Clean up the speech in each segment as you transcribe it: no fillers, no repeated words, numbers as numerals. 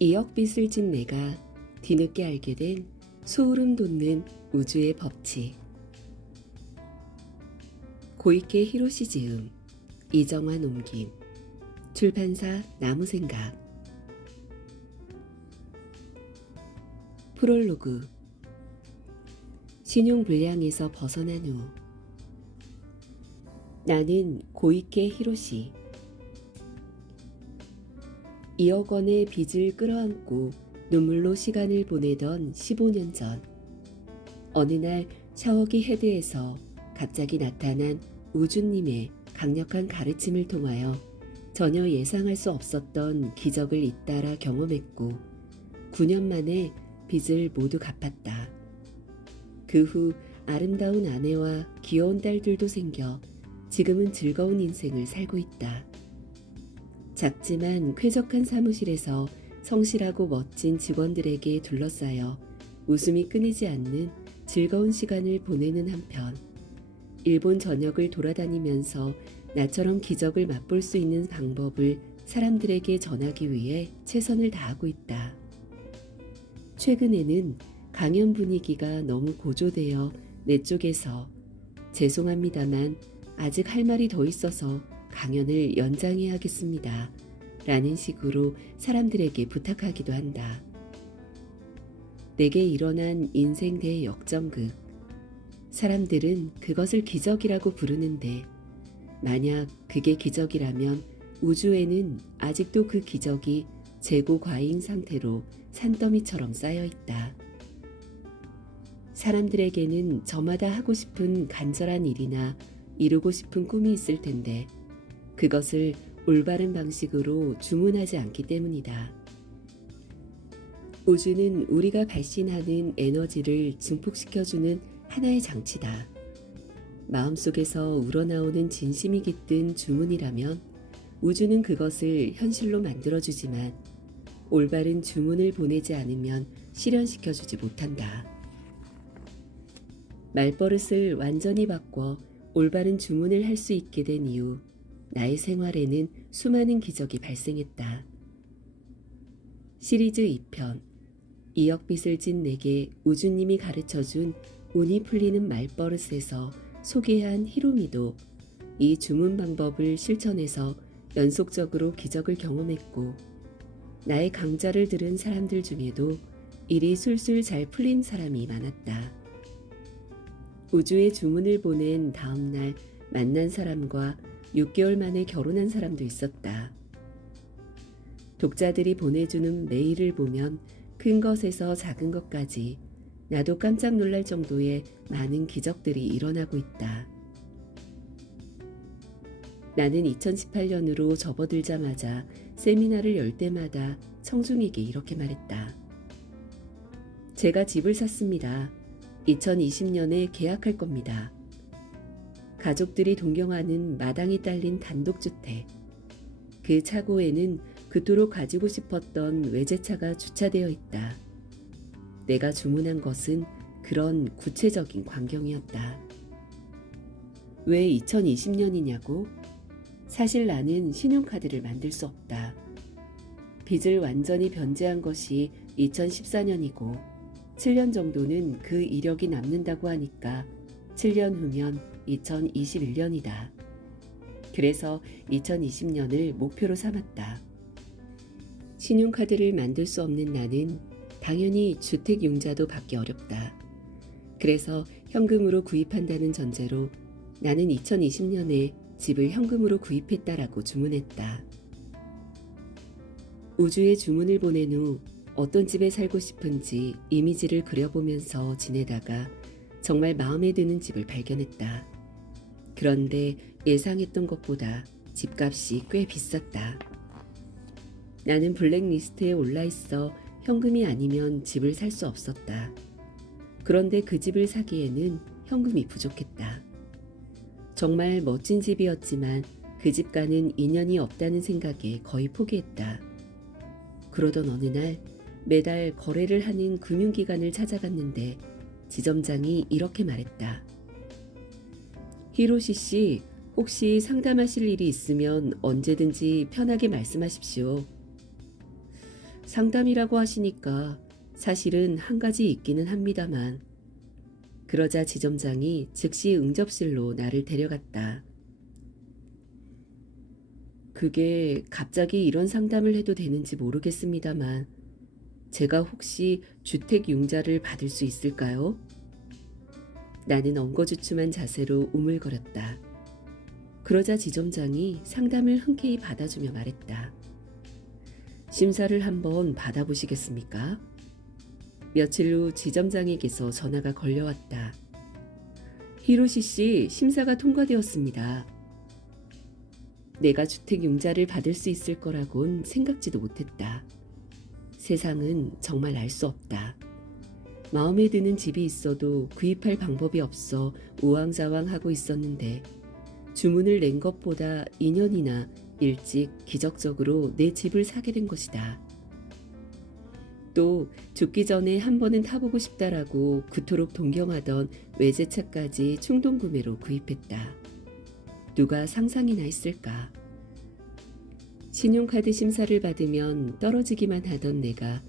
2억 빚을 진 내가 뒤늦게 알게 된 소름 돋는 우주의 법칙. 고이케 히로시 지음, 이정환 옮김, 출판사 나무생각. 프롤로그. 신용불량에서 벗어난 후 나는 고이케 히로시. 2억 원의 빚을 끌어안고 눈물로 시간을 보내던 15년 전, 어느 날 샤워기 헤드에서 갑자기 나타난 우주님의 강력한 가르침을 통하여 전혀 예상할 수 없었던 기적을 잇따라 경험했고 9년 만에 빚을 모두 갚았다. 그 후 아름다운 아내와 귀여운 딸들도 생겨 지금은 즐거운 인생을 살고 있다. 작지만 쾌적한 사무실에서 성실하고 멋진 직원들에게 둘러싸여 웃음이 끊이지 않는 즐거운 시간을 보내는 한편, 일본 전역을 돌아다니면서 나처럼 기적을 맛볼 수 있는 방법을 사람들에게 전하기 위해 최선을 다하고 있다. 최근에는 강연 분위기가 너무 고조되어 내 쪽에서 죄송합니다만 아직 할 말이 더 있어서 강연을 연장해야겠습니다 라는 식으로 사람들에게 부탁하기도 한다. 내게 일어난 인생 대역전극. 사람들은 그것을 기적이라고 부르는데, 만약 그게 기적이라면 우주에는 아직도 그 기적이 재고 과잉 상태로 산더미처럼 쌓여 있다. 사람들에게는 저마다 하고 싶은 간절한 일이나 이루고 싶은 꿈이 있을 텐데 그것을 올바른 방식으로 주문하지 않기 때문이다. 우주는 우리가 발신하는 에너지를 증폭시켜주는 하나의 장치다. 마음속에서 우러나오는 진심이 깃든 주문이라면 우주는 그것을 현실로 만들어주지만 올바른 주문을 보내지 않으면 실현시켜주지 못한다. 말버릇을 완전히 바꿔 올바른 주문을 할 수 있게 된 이후 나의 생활에는 수많은 기적이 발생했다. 시리즈 2편, 2억 빚을 진 내게 우주님이 가르쳐준 운이 풀리는 말버릇에서 소개한 히로미도 이 주문 방법을 실천해서 연속적으로 기적을 경험했고, 나의 강좌를 들은 사람들 중에도 일이 술술 잘 풀린 사람이 많았다. 우주에 주문을 보낸 다음 날 만난 사람과 6개월 만에 결혼한 사람도 있었다. 독자들이 보내주는 메일을 보면 큰 것에서 작은 것까지 나도 깜짝 놀랄 정도의 많은 기적들이 일어나고 있다. 나는 2018년으로 접어들자마자 세미나를 열 때마다 청중에게 이렇게 말했다. 제가 집을 샀습니다. 2020년에 계약할 겁니다. 가족들이 동경하는 마당이 딸린 단독주택. 그 차고에는 그토록 가지고 싶었던 외제차가 주차되어 있다. 내가 주문한 것은 그런 구체적인 광경이었다. 왜 2020년이냐고? 사실 나는 신용카드를 만들 수 없다. 빚을 완전히 변제한 것이 2014년이고 7년 정도는 그 이력이 남는다고 하니까 7년 후면 2021년이다. 그래서 2020년을 목표로 삼았다. 신용카드를 만들 수 없는 나는 당연히 주택융자도 받기 어렵다. 그래서 현금으로 구입한다는 전제로 나는 2020년에 집을 현금으로 구입했다라고 주문했다. 우주에 주문을 보낸 후 어떤 집에 살고 싶은지 이미지를 그려보면서 지내다가 정말 마음에 드는 집을 발견했다. 그런데 예상했던 것보다 집값이 꽤 비쌌다. 나는 블랙리스트에 올라 있어 현금이 아니면 집을 살 수 없었다. 그런데 그 집을 사기에는 현금이 부족했다. 정말 멋진 집이었지만 그 집과는 인연이 없다는 생각에 거의 포기했다. 그러던 어느 날 매달 거래를 하는 금융기관을 찾아갔는데 지점장이 이렇게 말했다. 히로시 씨, 혹시 상담하실 일이 있으면 언제든지 편하게 말씀하십시오. 상담이라고 하시니까 사실은 한 가지 있기는 합니다만. 그러자 지점장이 즉시 응접실로 나를 데려갔다. 그게 갑자기 이런 상담을 해도 되는지 모르겠습니다만 제가 혹시 주택융자를 받을 수 있을까요? 나는 엉거주춤한 자세로 우물거렸다. 그러자 지점장이 상담을 흔쾌히 받아주며 말했다. 심사를 한번 받아보시겠습니까? 며칠 후 지점장에게서 전화가 걸려왔다. 히로시 씨, 심사가 통과되었습니다. 내가 주택융자를 받을 수 있을 거라곤 생각지도 못했다. 세상은 정말 알 수 없다. 마음에 드는 집이 있어도 구입할 방법이 없어 우왕좌왕하고 있었는데 주문을 낸 것보다 2년이나 일찍 기적적으로 내 집을 사게 된 것이다. 또 죽기 전에 한 번은 타보고 싶다라고 그토록 동경하던 외제차까지 충동구매로 구입했다. 누가 상상이나 했을까? 신용카드 심사를 받으면 떨어지기만 하던 내가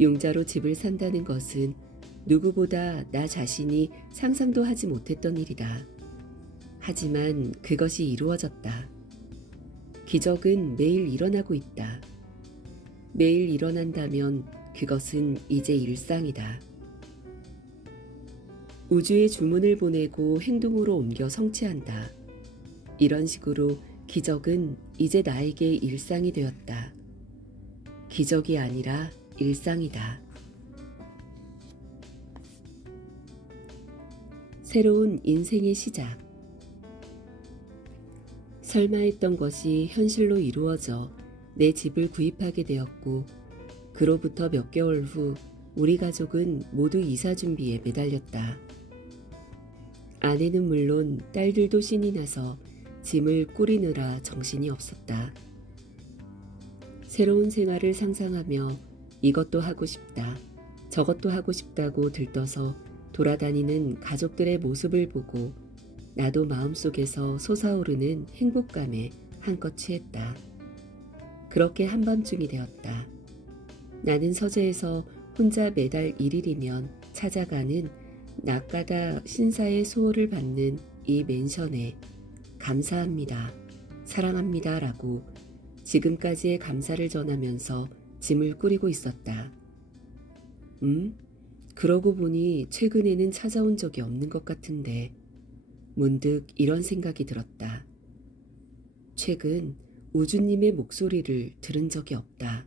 융자로 집을 산다는 것은 누구보다 나 자신이 상상도 하지 못했던 일이다. 하지만 그것이 이루어졌다. 기적은 매일 일어나고 있다. 매일 일어난다면 그것은 이제 일상이다. 우주에 주문을 보내고 행동으로 옮겨 성취한다. 이런 식으로 기적은 이제 나에게 일상이 되었다. 기적이 아니라 일상이다. 새로운 인생의 시작. 설마 했던 것이 현실로 이루어져 내 집을 구입하게 되었고, 그로부터 몇 개월 후 우리 가족은 모두 이사 준비에 매달렸다. 아내는 물론 딸들도 신이 나서 짐을 꾸리느라 정신이 없었다. 새로운 생활을 상상하며 이것도 하고 싶다, 저것도 하고 싶다고 들떠서 돌아다니는 가족들의 모습을 보고 나도 마음속에서 솟아오르는 행복감에 한껏 취했다. 그렇게 한밤중이 되었다. 나는 서재에서 혼자 매달 1일이면 찾아가는 낮가다 신사의 소호를 받는 이 맨션에 감사합니다, 사랑합니다 라고 지금까지의 감사를 전하면서 짐을 꾸리고 있었다. 그러고 보니 최근에는 찾아온 적이 없는 것 같은데 문득 이런 생각이 들었다. 최근 우주님의 목소리를 들은 적이 없다.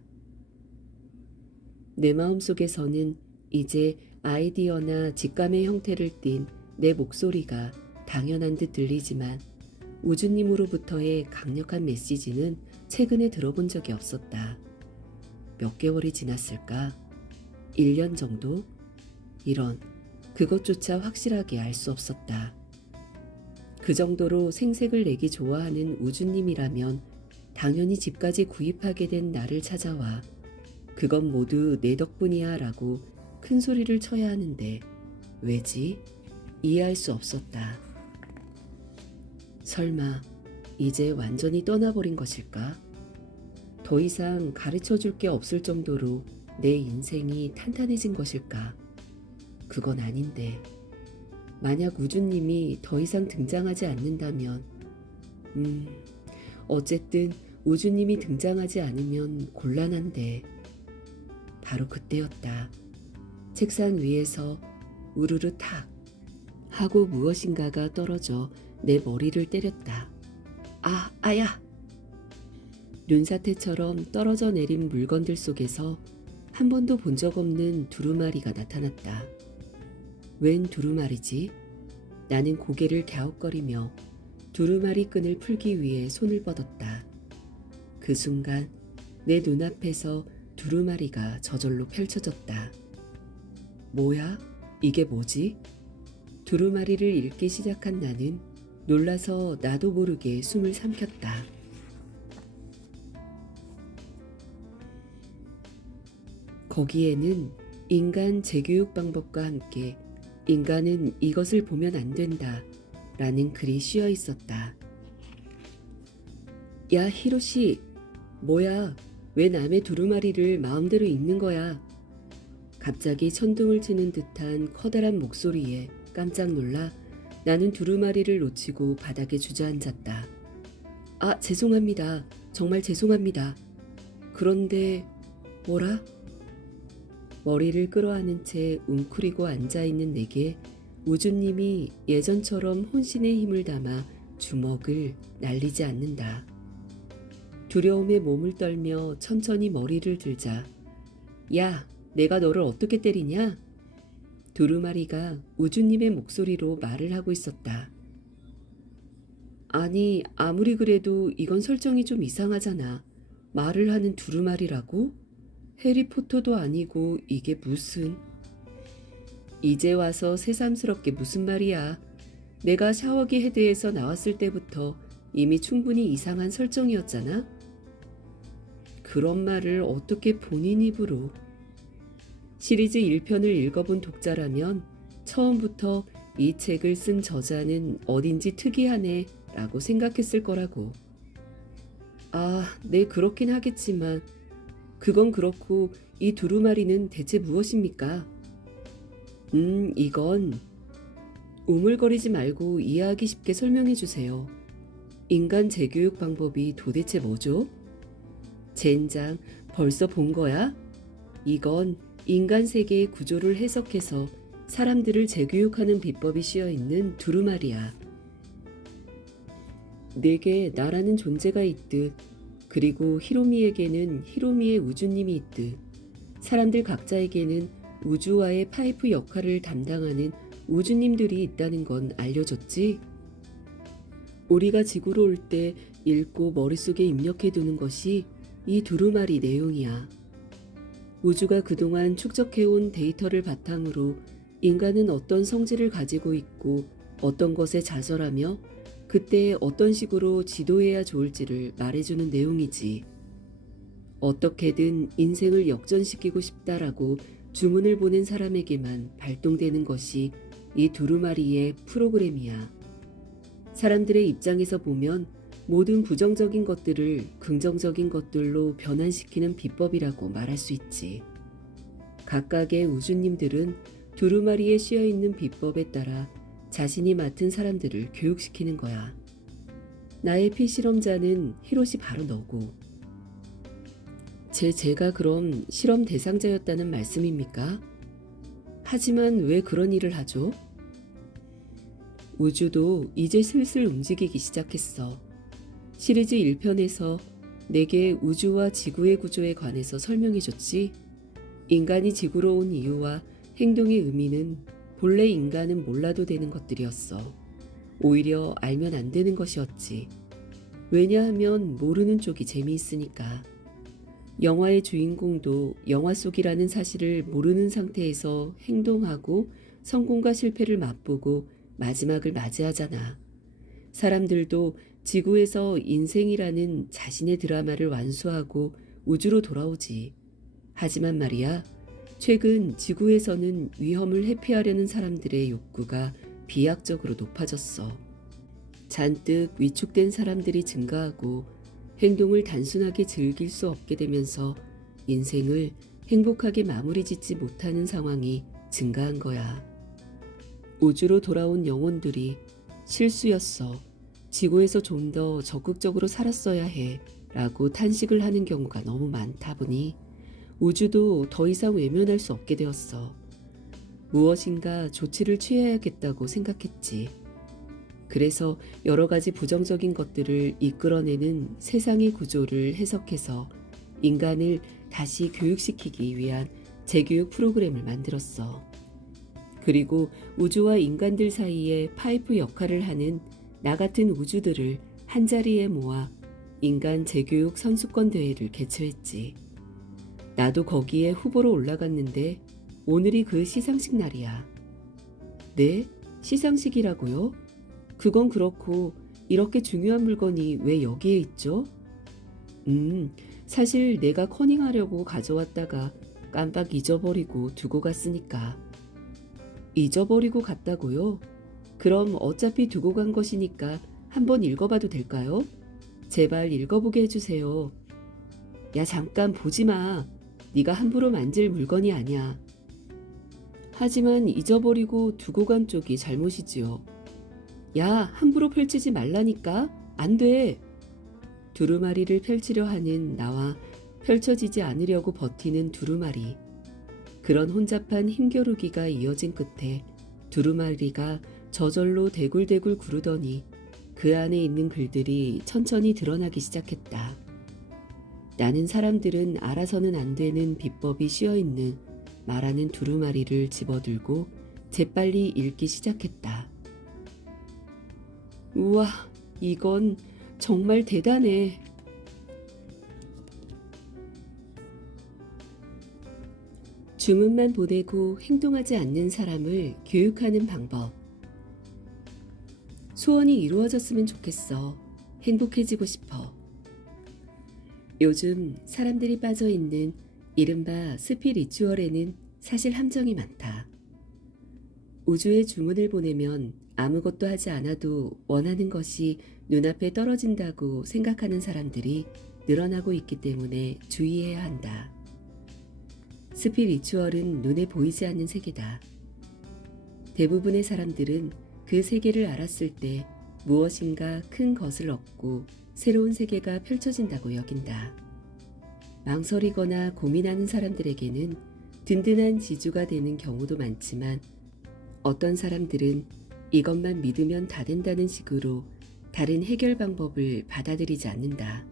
내 마음속에서는 이제 아이디어나 직감의 형태를 띤 내 목소리가 당연한 듯 들리지만 우주님으로부터의 강력한 메시지는 최근에 들어본 적이 없었다. 몇 개월이 지났을까? 1년 정도? 이런, 그것조차 확실하게 알 수 없었다. 그 정도로 생색을 내기 좋아하는 우주님이라면 당연히 집까지 구입하게 된 나를 찾아와 그건 모두 내 덕분이야 라고 큰 소리를 쳐야 하는데 왜지? 이해할 수 없었다. 설마 이제 완전히 떠나버린 것일까? 더 이상 가르쳐줄 게 없을 정도로 내 인생이 탄탄해진 것일까? 그건 아닌데. 만약 우주님이 더 이상 등장하지 않는다면 어쨌든 우주님이 등장하지 않으면 곤란한데. 바로 그때였다. 책상 위에서 우르르 탁 하고 무엇인가가 떨어져 내 머리를 때렸다. 아야! 눈사태처럼 떨어져 내린 물건들 속에서 한 번도 본 적 없는 두루마리가 나타났다. 웬 두루마리지? 나는 고개를 갸웃거리며 두루마리 끈을 풀기 위해 손을 뻗었다. 그 순간 내 눈앞에서 두루마리가 저절로 펼쳐졌다. 뭐야? 이게 뭐지? 두루마리를 읽기 시작한 나는 놀라서 나도 모르게 숨을 삼켰다. 거기에는 인간 재교육 방법과 함께 인간은 이것을 보면 안 된다 라는 글이 씌어 있었다. 야, 히로시, 뭐야? 왜 남의 두루마리를 마음대로 읽는 거야? 갑자기 천둥을 치는 듯한 커다란 목소리에 깜짝 놀라 나는 두루마리를 놓치고 바닥에 주저앉았다. 아, 죄송합니다. 정말 죄송합니다. 그런데 뭐라? 머리를 끌어안은 채 웅크리고 앉아있는 내게 우주님이 예전처럼 혼신의 힘을 담아 주먹을 날리지 않는다. 두려움에 몸을 떨며 천천히 머리를 들자. 야, 내가 너를 어떻게 때리냐? 두루마리가 우주님의 목소리로 말을 하고 있었다. 아니, 아무리 그래도 이건 설정이 좀 이상하잖아. 말을 하는 두루마리라고? 해리포터도 아니고 이게 무슨... 이제 와서 새삼스럽게 무슨 말이야. 내가 샤워기 헤드에서 나왔을 때부터 이미 충분히 이상한 설정이었잖아. 그런 말을 어떻게 본인 입으로... 시리즈 1편을 읽어본 독자라면 처음부터 이 책을 쓴 저자는 어딘지 특이하네 라고 생각했을 거라고. 아, 네, 그렇긴 하겠지만 그건 그렇고 이 두루마리는 대체 무엇입니까? 이건... 우물거리지 말고 이해하기 쉽게 설명해 주세요. 인간 재교육 방법이 도대체 뭐죠? 젠장, 벌써 본 거야? 이건 인간 세계의 구조를 해석해서 사람들을 재교육하는 비법이 씌어있는 두루마리야. 내게 나라는 존재가 있듯, 그리고 히로미에게는 히로미의 우주님이 있듯, 사람들 각자에게는 우주와의 파이프 역할을 담당하는 우주님들이 있다는 건 알려줬지? 우리가 지구로 올 때 읽고 머릿속에 입력해두는 것이 이 두루마리 내용이야. 우주가 그동안 축적해온 데이터를 바탕으로 인간은 어떤 성질을 가지고 있고 어떤 것에 좌절하며 그때 어떤 식으로 지도해야 좋을지를 말해주는 내용이지. 어떻게든 인생을 역전시키고 싶다라고 주문을 보낸 사람에게만 발동되는 것이 이 두루마리의 프로그램이야. 사람들의 입장에서 보면 모든 부정적인 것들을 긍정적인 것들로 변환시키는 비법이라고 말할 수 있지. 각각의 우주님들은 두루마리에 씌어있는 비법에 따라 자신이 맡은 사람들을 교육시키는 거야. 나의 피실험자는 히로시 바로 너고. 제가 그럼 실험 대상자였다는 말씀입니까? 하지만 왜 그런 일을 하죠? 우주도 이제 슬슬 움직이기 시작했어. 시리즈 1편에서 내게 우주와 지구의 구조에 관해서 설명해줬지. 인간이 지구로 온 이유와 행동의 의미는 본래 인간은 몰라도 되는 것들이었어. 오히려 알면 안 되는 것이었지. 왜냐하면 모르는 쪽이 재미있으니까. 영화의 주인공도 영화 속이라는 사실을 모르는 상태에서 행동하고 성공과 실패를 맛보고 마지막을 맞이하잖아. 사람들도 지구에서 인생이라는 자신의 드라마를 완수하고 우주로 돌아오지. 하지만 말이야, 최근 지구에서는 위험을 회피하려는 사람들의 욕구가 비약적으로 높아졌어. 잔뜩 위축된 사람들이 증가하고 행동을 단순하게 즐길 수 없게 되면서 인생을 행복하게 마무리 짓지 못하는 상황이 증가한 거야. 우주로 돌아온 영혼들이 실수였어. 지구에서 좀 더 적극적으로 살았어야 해 라고 탄식을 하는 경우가 너무 많다 보니 우주도 더 이상 외면할 수 없게 되었어. 무엇인가 조치를 취해야겠다고 생각했지. 그래서 여러 가지 부정적인 것들을 이끌어내는 세상의 구조를 해석해서 인간을 다시 교육시키기 위한 재교육 프로그램을 만들었어. 그리고 우주와 인간들 사이에 파이프 역할을 하는 나 같은 우주들을 한자리에 모아 인간 재교육 선수권 대회를 개최했지. 나도 거기에 후보로 올라갔는데 오늘이 그 시상식 날이야. 네? 시상식이라고요? 그건 그렇고 이렇게 중요한 물건이 왜 여기에 있죠? 사실 내가 커닝하려고 가져왔다가 깜빡 잊어버리고 두고 갔으니까. 잊어버리고 갔다고요? 그럼 어차피 두고 간 것이니까 한번 읽어봐도 될까요? 제발 읽어보게 해주세요. 야, 잠깐 보지 마. 네가 함부로 만질 물건이 아니야. 하지만 잊어버리고 두고 간 쪽이 잘못이지요. 야, 함부로 펼치지 말라니까. 안 돼. 두루마리를 펼치려 하는 나와 펼쳐지지 않으려고 버티는 두루마리. 그런 혼잡한 힘겨루기가 이어진 끝에 두루마리가 저절로 대굴대굴 구르더니 그 안에 있는 글들이 천천히 드러나기 시작했다. 나는 사람들은 알아서는 안 되는 비법이 씌어있는 말하는 두루마리를 집어들고 재빨리 읽기 시작했다. 우와, 이건 정말 대단해. 주문만 보내고 행동하지 않는 사람을 교육하는 방법. 소원이 이루어졌으면 좋겠어. 행복해지고 싶어. 요즘 사람들이 빠져 있는 이른바 스피리추얼에는 사실 함정이 많다. 우주에 주문을 보내면 아무것도 하지 않아도 원하는 것이 눈앞에 떨어진다고 생각하는 사람들이 늘어나고 있기 때문에 주의해야 한다. 스피리추얼은 눈에 보이지 않는 세계다. 대부분의 사람들은 그 세계를 알았을 때 무엇인가 큰 것을 얻고 새로운 세계가 펼쳐진다고 여긴다. 망설이거나 고민하는 사람들에게는 든든한 지주가 되는 경우도 많지만 어떤 사람들은 이것만 믿으면 다 된다는 식으로 다른 해결 방법을 받아들이지 않는다.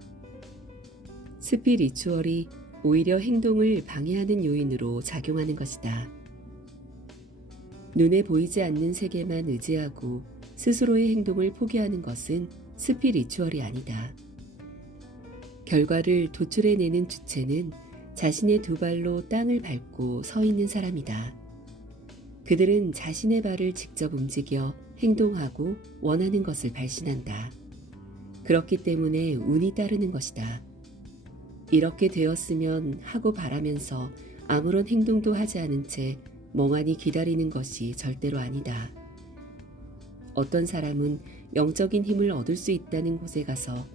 스피리추얼이 오히려 행동을 방해하는 요인으로 작용하는 것이다. 눈에 보이지 않는 세계만 의지하고 스스로의 행동을 포기하는 것은 스피리추얼이 아니다. 결과를 도출해내는 주체는 자신의 두 발로 땅을 밟고 서 있는 사람이다. 그들은 자신의 발을 직접 움직여 행동하고 원하는 것을 발신한다. 그렇기 때문에 운이 따르는 것이다. 이렇게 되었으면 하고 바라면서 아무런 행동도 하지 않은 채 멍하니 기다리는 것이 절대로 아니다. 어떤 사람은 영적인 힘을 얻을 수 있다는 곳에 가서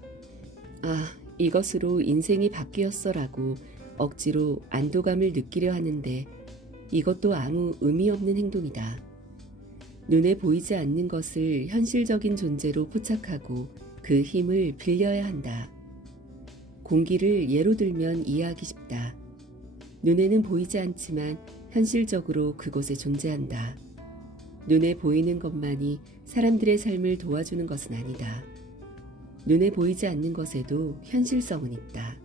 이것으로 인생이 바뀌었어라고 억지로 안도감을 느끼려 하는데 이것도 아무 의미 없는 행동이다. 눈에 보이지 않는 것을 현실적인 존재로 포착하고 그 힘을 빌려야 한다. 공기를 예로 들면 이해하기 쉽다. 눈에는 보이지 않지만 현실적으로 그곳에 존재한다. 눈에 보이는 것만이 사람들의 삶을 도와주는 것은 아니다. 눈에 보이지 않는 것에도 현실성은 있다.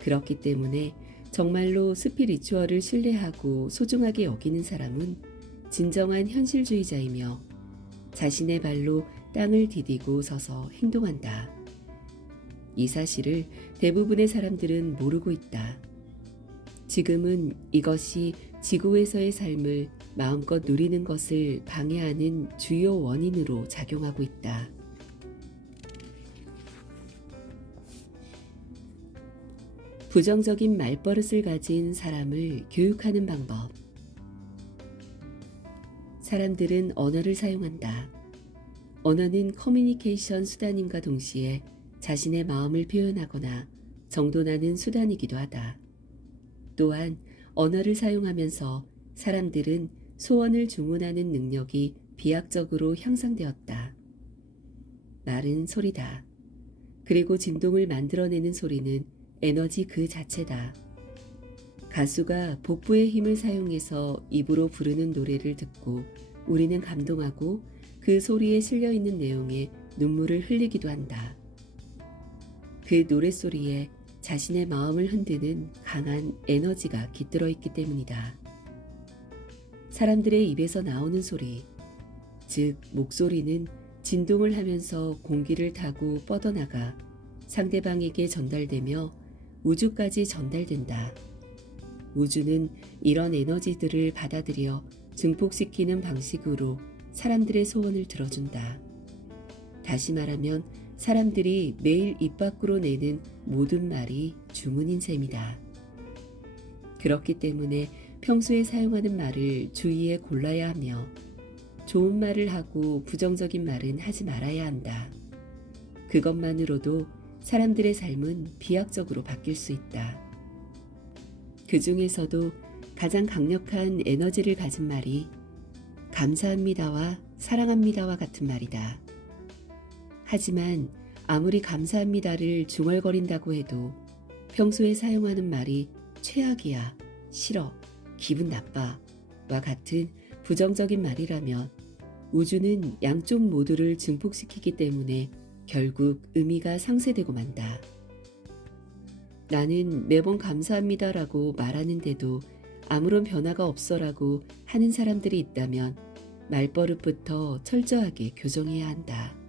그렇기 때문에 정말로 스피리추얼을 신뢰하고 소중하게 여기는 사람은 진정한 현실주의자이며 자신의 발로 땅을 디디고 서서 행동한다. 이 사실을 대부분의 사람들은 모르고 있다. 지금은 이것이 지구에서의 삶을 마음껏 누리는 것을 방해하는 주요 원인으로 작용하고 있다. 부정적인 말버릇을 가진 사람을 교육하는 방법. 사람들은 언어를 사용한다. 언어는 커뮤니케이션 수단임과 동시에 자신의 마음을 표현하거나 정돈하는 수단이기도 하다. 또한 언어를 사용하면서 사람들은 소원을 주문하는 능력이 비약적으로 향상되었다. 말은 소리다. 그리고 진동을 만들어내는 소리는 에너지 그 자체다. 가수가 복부의 힘을 사용해서 입으로 부르는 노래를 듣고 우리는 감동하고 그 소리에 실려있는 내용에 눈물을 흘리기도 한다. 그 노랫소리에 자신의 마음을 흔드는 강한 에너지가 깃들어 있기 때문이다. 사람들의 입에서 나오는 소리, 즉 목소리는 진동을 하면서 공기를 타고 뻗어나가 상대방에게 전달되며 우주까지 전달된다. 우주는 이런 에너지들을 받아들여 증폭시키는 방식으로 사람들의 소원을 들어준다. 다시 말하면 사람들이 매일 입 밖으로 내는 모든 말이 주문인 셈이다. 그렇기 때문에 평소에 사용하는 말을 주의해 골라야 하며 좋은 말을 하고 부정적인 말은 하지 말아야 한다. 그것만으로도 사람들의 삶은 비약적으로 바뀔 수 있다. 그 중에서도 가장 강력한 에너지를 가진 말이 감사합니다와 사랑합니다와 같은 말이다. 하지만 아무리 감사합니다를 중얼거린다고 해도 평소에 사용하는 말이 최악이야, 싫어, 기분 나빠와 같은 부정적인 말이라면 우주는 양쪽 모두를 증폭시키기 때문에 결국 의미가 상쇄되고 만다. 나는 매번 감사합니다라고 말하는데도 아무런 변화가 없어라고 하는 사람들이 있다면 말버릇부터 철저하게 교정해야 한다.